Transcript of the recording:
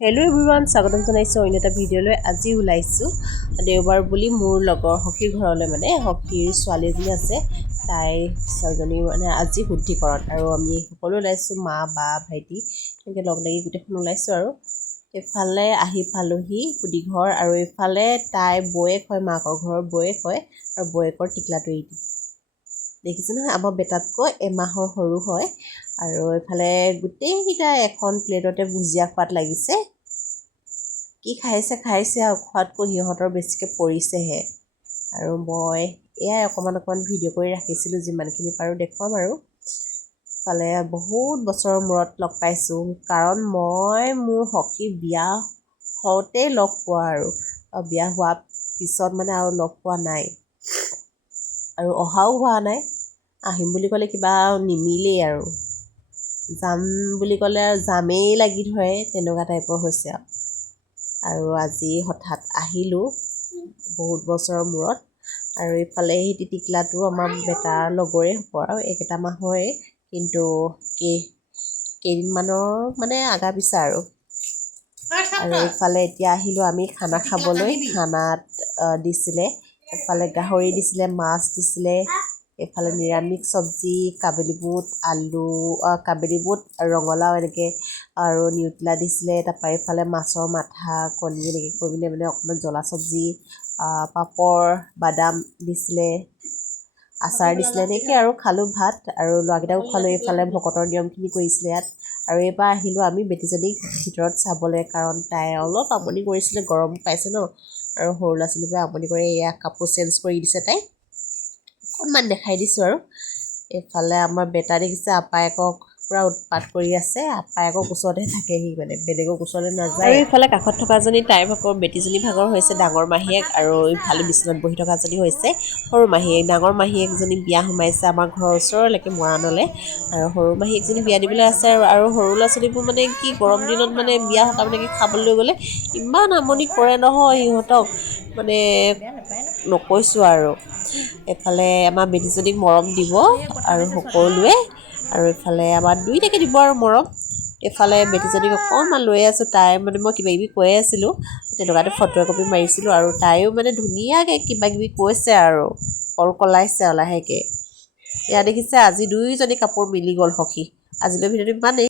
Hello' everyone, স্বাগতম জনাইছোঁ অন্য এটা ভিডিঅ'লৈ। আজি ওলাইছোঁ দেওবাৰ বুলি মোৰ লগৰ সখীৰ ঘৰলৈ। মানে সখীৰ ছোৱালী এজনী আছে, তাইৰ ছোৱালীজনী মানে আজি শুদ্ধিকৰণ, আৰু আমি সকলো ওলাইছোঁ, মা বা ভাইটি এনেকৈ লগ লাগি গোটেইখন ওলাইছোঁ। আৰু এইফালে আহি পালোহি শুদ্ধিঘৰ, আৰু এইফালে তাই বৌয়েক হয়, মাকৰ ঘৰৰ বৌয়েক হয়, আৰু বৌয়েকৰ টিকলাটো এৰি দেখিছোঁ নহয়, আমাৰ বেটাতকৈ এমাহৰ সৰু হয়। আৰু এইফালে গোটেইকেইটা এখন প্লেটতে ভুজিয়া খোৱাত লাগিছে। কি খাইছে আৰু খোৱাতকৈ সিহঁতৰ বেছিকৈ পৰিছেহে। আৰু মই এয়াই অকণমান ভিডিঅ' কৰি ৰাখিছিলোঁ, যিমানখিনি পাৰোঁ দেখুৱাম। আৰু ফালে বহুত বছৰৰ মূৰত লগ পাইছোঁ, কাৰণ মই মোৰ সখী বিয়া হওঁতেই লগ পোৱা, আৰু বিয়া হোৱাৰ পিছত মানে আৰু লগ পোৱা নাই, আৰু অহাও হোৱা নাই। আহিম বুলি ক'লে কিবা নিমিলেই, আৰু যাম বুলি ক'লে আৰু যামেই লাগি ধৰে, তেনেকুৱা টাইপৰ হৈছে। আৰু আজি হঠাৎ আহিলোঁ বহুত বছৰৰ মূৰত। আৰু এইফালে সেই টিকলাটো আমাৰ বেটাৰ লগৰে হ'ব, আৰু একেটা মাহৰে, কিন্তু কেইদিনমানৰ মানে আগা পিছা। আৰু এইফালে এতিয়া আহিলোঁ আমি খানা খাবলৈ। খানাত দিছিলে, এইফালে গাহৰি দিছিলে, মাছ দিছিলে, এইফালে নিৰামিষ চব্জি, কাবেলী বুট, আলু, কাবেলী বুট, ৰঙালাও এনেকৈ, আৰু নিউটেলা দিছিলে। তাৰপৰা এইফালে মাছৰ মাথা, কণী এনেকৈ কৰি পিনে মানে অকণমান জ্বলা চব্জি, পাপৰ, বাদাম দিছিলে, আচাৰ দিছিলে, এনেকৈ আৰু খালোঁ ভাত, আৰু ল'ৰাকেইটাকো খোৱালোঁ। এইফালে ভকতৰ নিয়মখিনি কৰিছিলে ইয়াত। আৰু এইবাৰ আহিলোঁ আমি বেটীজনীক ভিতৰত চাবলৈ, কাৰণ তাই অলপ আমনি কৰিছিলে, গৰম পাইছে ন, আৰু সৰু ল'ৰা ছোৱালীবোৰে আমনি কৰে। এয়া কাপোৰ চেঞ্জ কৰি দিছে তাই, অকণমান দেখাই দিছোঁ। আৰু এইফালে আমাৰ বেটা দেখিছে আপায়েকক পূৰা উৎপাত কৰি আছে, আপায়েকৰ ওচৰতহে থাকেহি, মানে বেলেগৰ ওচৰলৈ নাযায়। আৰু ইফালে কাষত থকাজনী তাইৰ ভাগৰ, বেটীজনী ভাগৰ হৈছে ডাঙৰ মাহীয়েক, আৰু ইফালে বিচনাত বহি থকাজনী হৈছে সৰু মাহীয়েক। ডাঙৰ মাহীয়েকজনী বিয়া সোমাইছে আমাৰ ঘৰৰ ওচৰলৈকে মৰাণলৈ, আৰু সৰু মাহীয়েকজনী বিয়া দিবলৈ আছে। আৰু সৰু ল'ৰা ছোৱালীবোৰ মানে কি, গৰম দিনত মানে বিয়া সকামলৈকে খাবলৈ গ'লে ইমান আমনি কৰে নহয় সিহঁতক, মানে নকৈছোঁ। আৰু এইফালে আমাৰ বেটীজনীক মৰম দিব আৰু সকলোৱে, আৰু এইফালে আমাৰ দুইটাকে দিব আৰু মৰম। এইফালে বেটীজনীক অকণমান লৈ আছোঁ, তাই মানে মই কিবাকিবি কৈ আছিলোঁ, তেনেকুৱাতে ফটো একপি মাৰিছিলোঁ। আৰু তাইও মানে ধুনীয়াকৈ কিবাকিবি কৈছে, আৰু কলাইছে আৰু লাহেকৈ। এয়া দেখিছে, আজি দুইজনী কাপোৰ মিলি গ'ল সখী। আজিলৈ ভিডিঅ'টো ইমানেই।